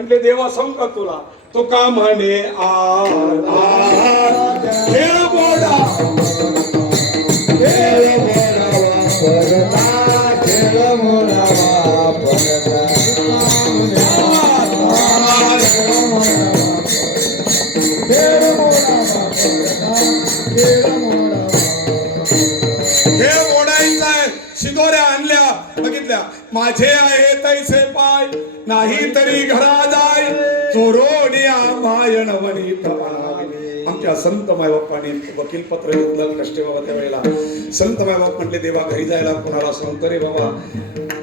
म्हणले देवा सांग का तुला? तो का म्हणे ओढायचा आहे. शिदोऱ्या आणल्या. बघितल्या? माझे आहे तैसे पाय. नाही तरी घरा चोरोडी आम्हायण मायण वनित आमच्या संत मायबापांनी वकील पत्र घेतलं कष्टे बाबा त्या वेळेला. संत मायबाप म्हणले देवा घरी जायला कोणाला सांगतो रे बाबा.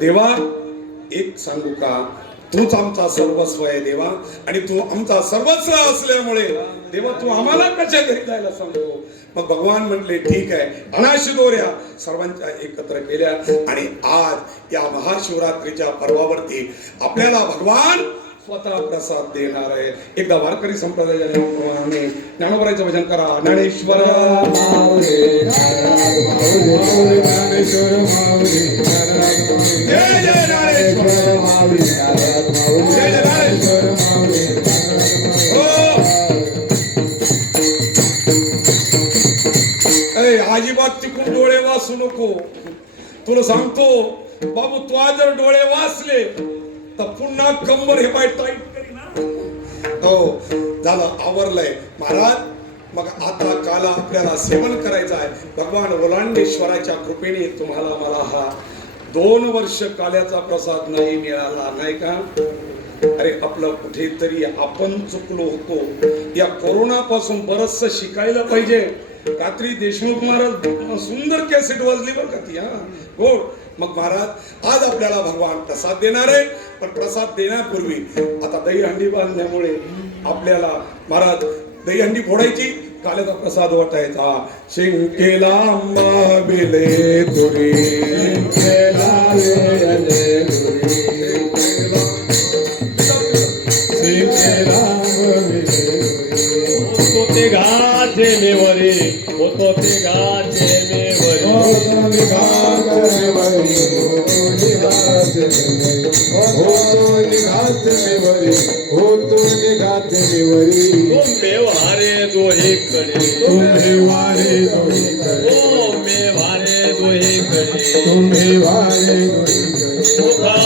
देवा एक सांगू का? तूच आमचा सर्वस्व आहे देवा आणि तू आमचा सर्वस्व असल्यामुळे देवा तू आम्हाला कशा घरी जायला सांगतो मग भगवान म्हटले ठीक आहे अनाशी दोऱ्या सर्वांच्या एकत्र केल्या आणि आज या महाशिवरात्रीच्या पर्वावरती आपल्याला भगवान स्वतः प्रसाद देणार आहे एकदा वारकरी संप्रदायाच्या नियमाप्रमाणे ज्ञानोबरायचं भजन करा ज्ञानेश्वर ज्ञानेश्वर अरे अजिबात तिकडून डोळे वाचू नको तुला सांगतो बाबू तू आज जर डोळे वाचले तर पुन्हा कंबर हे पाय टाईट करीना. हो झालं आवरलंय. महाराज मग आता काला आपल्याला सेवन करायचं आहे. भगवान ओलांडेश्वराच्या कृपेने तुम्हाला मला हा दोन वर्ष काल्याचा प्रसाद नाही मिळाला नाही का? अरे आपलं कुठेतरी आपण चुकलो होतो. या कोरोना पासून बरचस शिकायला पाहिजे. रात्री देशमुख महाराज सुंदर कॅसेट वाजली बरं का ती हा? गोड. मग महाराज आज आपल्याला भगवान प्रसाद देणार आहे पण प्रसाद देण्यापूर्वी आता दहीहंडी बांधल्यामुळे आपल्याला महाराज दहीहंडी फोडायची. काल्याचा प्रसाद वाटायचा. शिंकेला आंबा बिले तुरी. केला वेळले सीतेला होतो ते घाचे मेवरे होतो ते घाचे तुम्ही वारे दोहीकडे वारे दोन्हीकडे तुंबे वारे दोहीकडे वारे दोन्हीकडे मुख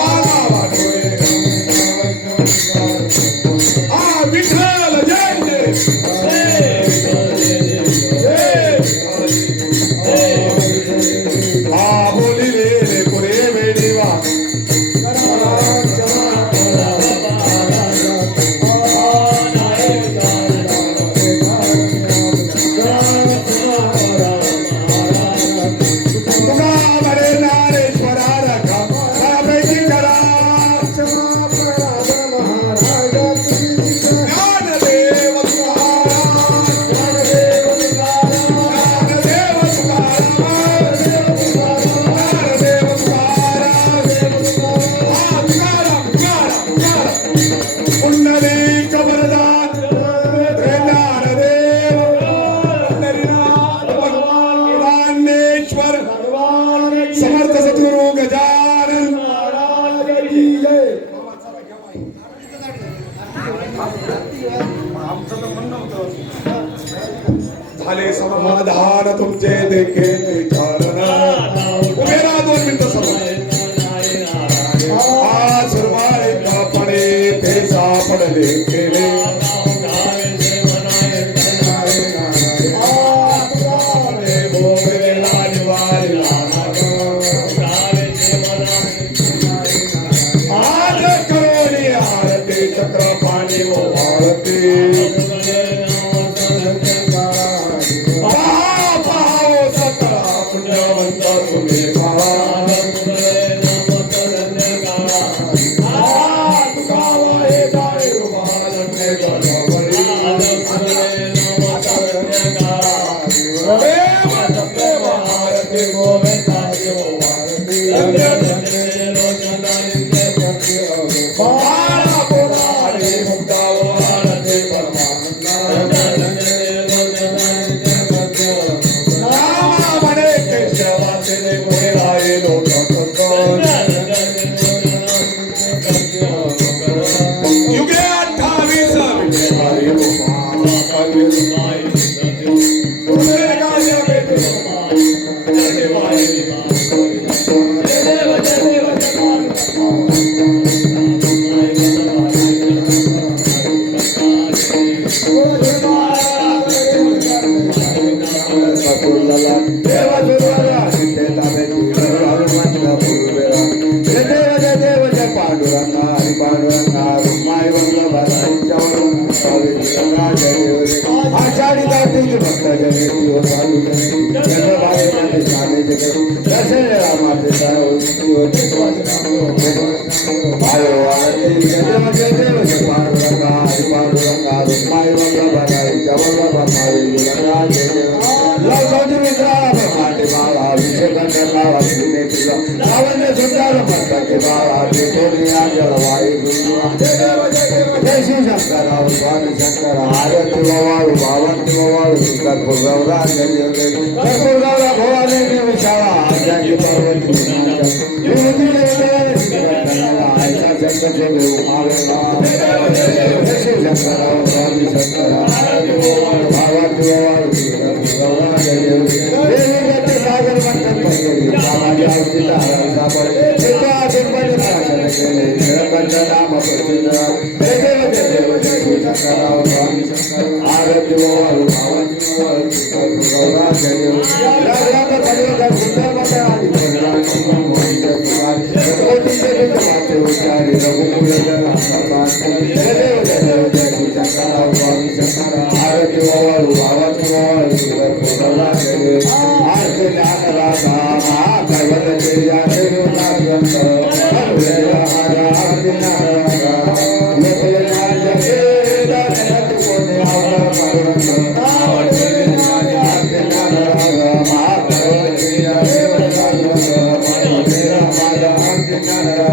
आला वाटोय आ विठ्ठल can't आषाढी दाटी भक्त जगती हो चालू जगभाई माते साने जगत दशहरा माते सारो स्त्री हो आयो आरती जगम जगदेव पार्व गंगा पार्व गंगा रुक्माई गंगा भगाई जवर बाबा माई गंगा जगदेव लव गौजी मित्राला माते बाळा विषय गंगा लावा श्रीने तुला लावण्य सुंदर भक्त के बाळा ते कोणी आजला శంకరావు స్వామి శంకర ఆగత్తివాడు భావంతివాడు శంకర్పూర్ గౌరా గౌరా భవానీ విశాల ఆచార్య పార్వతి జయ జయ జయ జయ Obrigado.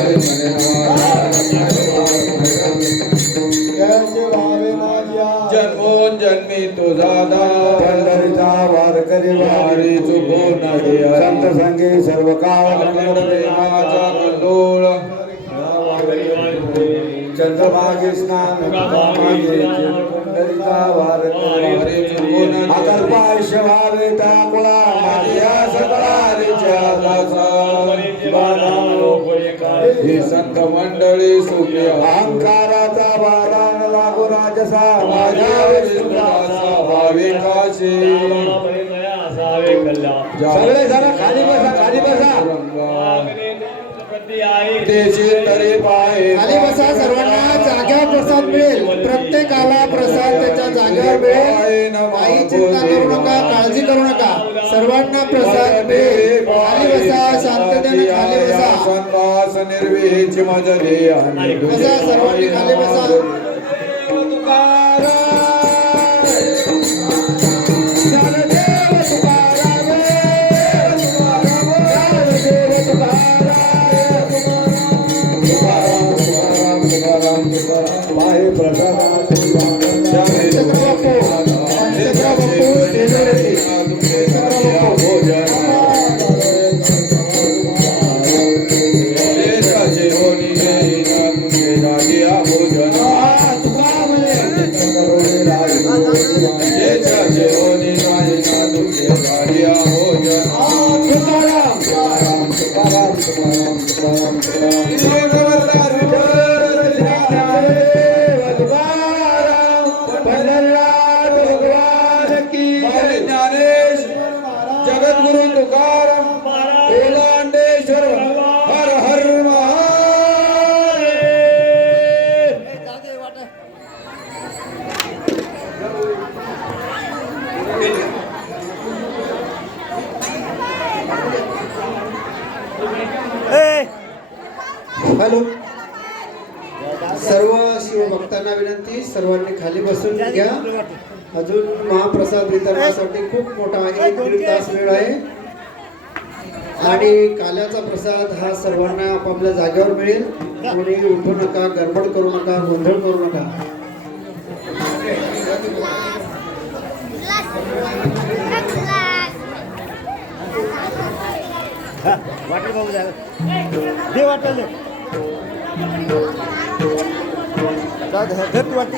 दादा पंढरीचा वारकरी वारी चुको संत संगे सर्व काळ प्रेमाचा कंदोळ स्नान पंढरीचा वारकरी ताकुळा माझ्या दासा. संत मंडळी सुखी. अहंकाराचा बारा कसा माझ्या विष्णुदासा सगळे जरा खाली बसा खाली बसा। तेचे तरी पाय खाली बसा सर्वांना जाग्यावर प्रसाद मिळेल. प्रत्येकाला प्रसाद त्याच्या जागेवर मिळेल. काही चिंता करू नका काळजी करू नका. सर्वांना प्रसाद मिळेल. खाली बसा शांततेने खाली बसा. संदास निर्विहीची मजली बसा, सर्वांनी खाली बसा. Thank you. अजून महाप्रसाद वितरणासाठी खूप मोठा एक दीड तास वेळ आहे. आणि काल्याचा प्रसाद हा सर्वांना आपापल्या जागेवर मिळेल. कोणी उठू नका गडबड करू नका गोंधळ करू नका. वाटेल दे.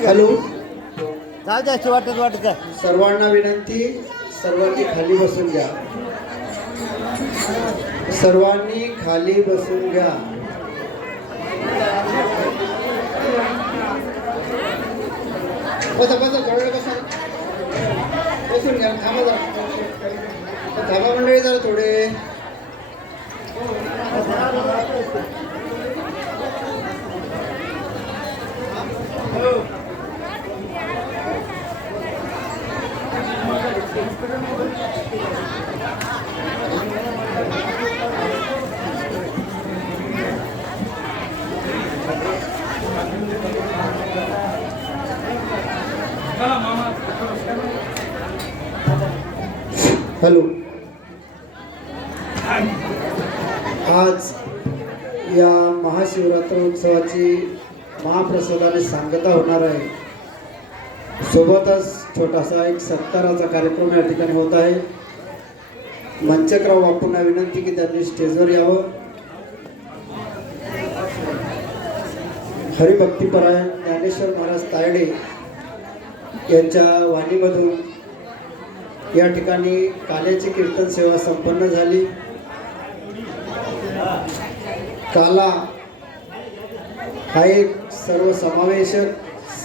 हॅलो. जाऊ द्या अशी वाटत वाटत आहे सर्वांना विनंती सर्वांनी खाली बसून घ्या. सर्वांनी खाली बसून घ्या. बसा बसा जवळ बसा. बसून घ्या थांबा जरा. थांबा मंडळी जरा थोडे. हॅलो. आज या महाशिवरात्र उत्सवाची महाप्रसादाने सांगता होणार आहे. सोबतच छोटासा एक सत्काराचा कार्यक्रम या ठिकाणी होत आहे. मंचकराव बापूंना विनंती की त्यांनी स्टेजवर यावं. हरिभक्तीपरायण ज्ञानेश्वर महाराज तायडे यांच्या वाणीमधून या ठिकाणी काल्याची कीर्तन सेवा संपन्न झाली. काला हा एक सर्वसमावेशक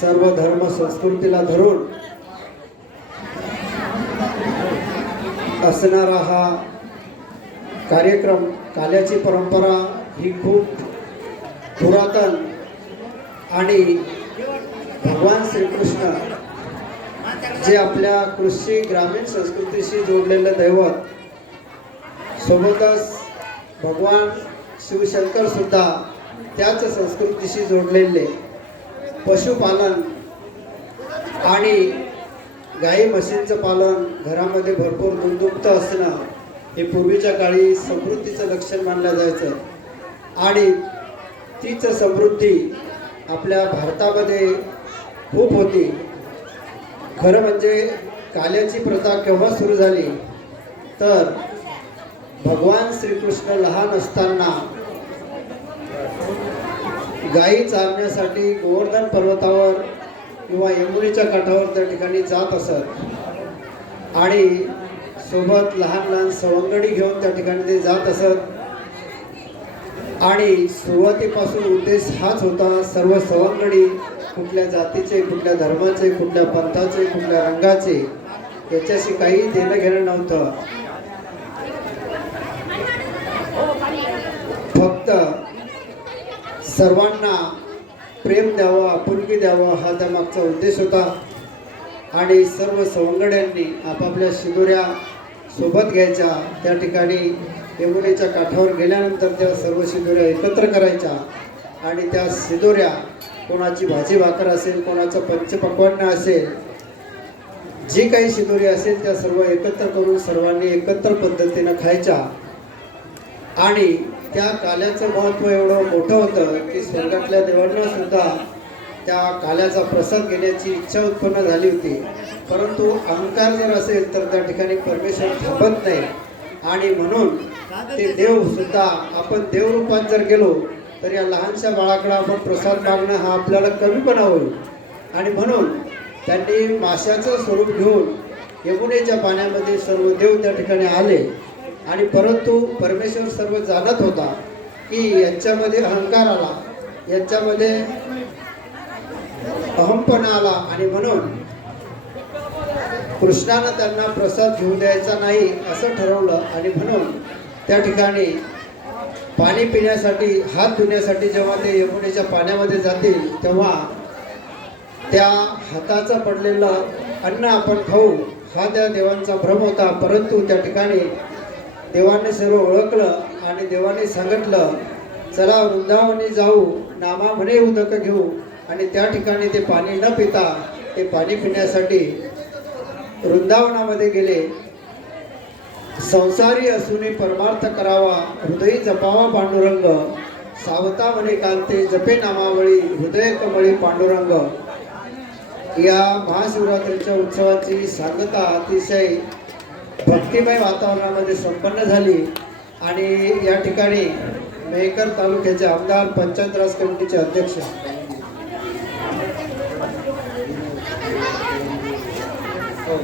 सर्व धर्म संस्कृतीला धरून असणारा हा कार्यक्रम काल्याची परंपरा ही खूप पुरातन आणि भगवान श्रीकृष्ण जे आपल्या कृषी ग्रामीण संस्कृतीशी जोडलेलं दैवत सोबतच भगवान शिवशंकर सुद्धा त्याच संस्कृतीशी जोडलेले पशुपालन आणि गाई म्हशींचं पालन घरामध्ये भरपूर दुग्ध असणं हे पूर्वीच्या काळी समृद्धीचं लक्षण मानलं जायचं. आणि तीच समृद्धी आपल्या भारतामध्ये खूप होती. खरं म्हणजे काल्याची प्रथा केव्हा सुरू झाली? तर भगवान श्रीकृष्ण लहान असताना गायी चारण्यासाठी गोवर्धन पर्वतावर किंवा यमुनेच्या काठावर त्या ठिकाणी जात असत. आणि सोबत लहान लहान सवंगडी घेऊन त्या ठिकाणी ते जात असत. आणि सुरुवातीपासून उद्देश हाच होता सर्व सवंगडी कुठल्या जातीचे कुठल्या धर्माचे कुठल्या पंथाचे कुठल्या रंगाचे याच्याशी काही देणं घेणं नव्हतं. फक्त सर्वांना प्रेम द्यावं आपुलकी द्यावं हा त्यामागचा उद्देश होता. आणि सर्व सवंगड्यांनी आपापल्या शिदोऱ्या सोबत घ्यायच्या. त्या ठिकाणी यमुनेच्या काठावर गेल्यानंतर त्या सर्व शिदोऱ्या एकत्र करायच्या. आणि त्या शिदोऱ्या कोणाची भाजी भाकर असेल कोणाचं पंचपक्वान्न असेल जी काही शिदोरी असेल त्या सर्व एकत्र करून सर्वांनी एकत्र पद्धतीनं खायच्या. आणि त्या काल्याचं महत्त्व एवढं मोठं होतं की स्वर्गातल्या देवांना सुद्धा त्या काल्याचा प्रसाद घेण्याची इच्छा उत्पन्न झाली होती. परंतु अहंकार जर असेल तर त्या ठिकाणी परमेश्वर थांबत नाही. आणि म्हणून ते देव सुद्धा आपण देवरूपात जर गेलो तर या लहानशा बाळाकडे आपण प्रसाद मागणं हा आपल्याला कमीपणा होईल. आणि म्हणून त्यांनी माशाचं स्वरूप घेऊन यमुनेच्या पाण्यामध्ये सर्व देव त्या ठिकाणी आले. आणि परंतु परमेश्वर सर्व जाणत होता की यांच्यामध्ये अहंकार आला यांच्यामध्ये अहमपणा आला आणि म्हणून कृष्णानं त्यांना प्रसाद घेऊ द्यायचा नाही असं ठरवलं आणि म्हणून त्या ठिकाणी पाणी पिण्यासाठी हात धुण्यासाठी जेव्हा ते यमुनेच्या पाण्यामध्ये जातील तेव्हा त्या हाताचं पडलेलं अन्न आपण खाऊ. हा त्या देवांचा भ्रम होता परंतु त्या ठिकाणी देवाने सर्व ओळखलं आणि देवाने सांगितलं चला वृंदावनी जाऊ नामा म्हणे उदक घेऊ आणि त्या ठिकाणी ते पाणी न पिता ते पाणी पिण्यासाठी वृंदावनामध्ये गेले. संसारी असून परमार्थ करावा हृदय जपावा पांडुरंग. सावता म्हणे कांते जपे नामावळी हृदय कमळी पांडुरंग. या महाशिवरात्रीच्या उत्सवाची सांगता अतिशय भक्तिमय वातावरणामध्ये संपन्न झाली आणि या ठिकाणी मेहकर तालुक्याचे आमदार पंचायत राज कमिटीचे अध्यक्ष. हो.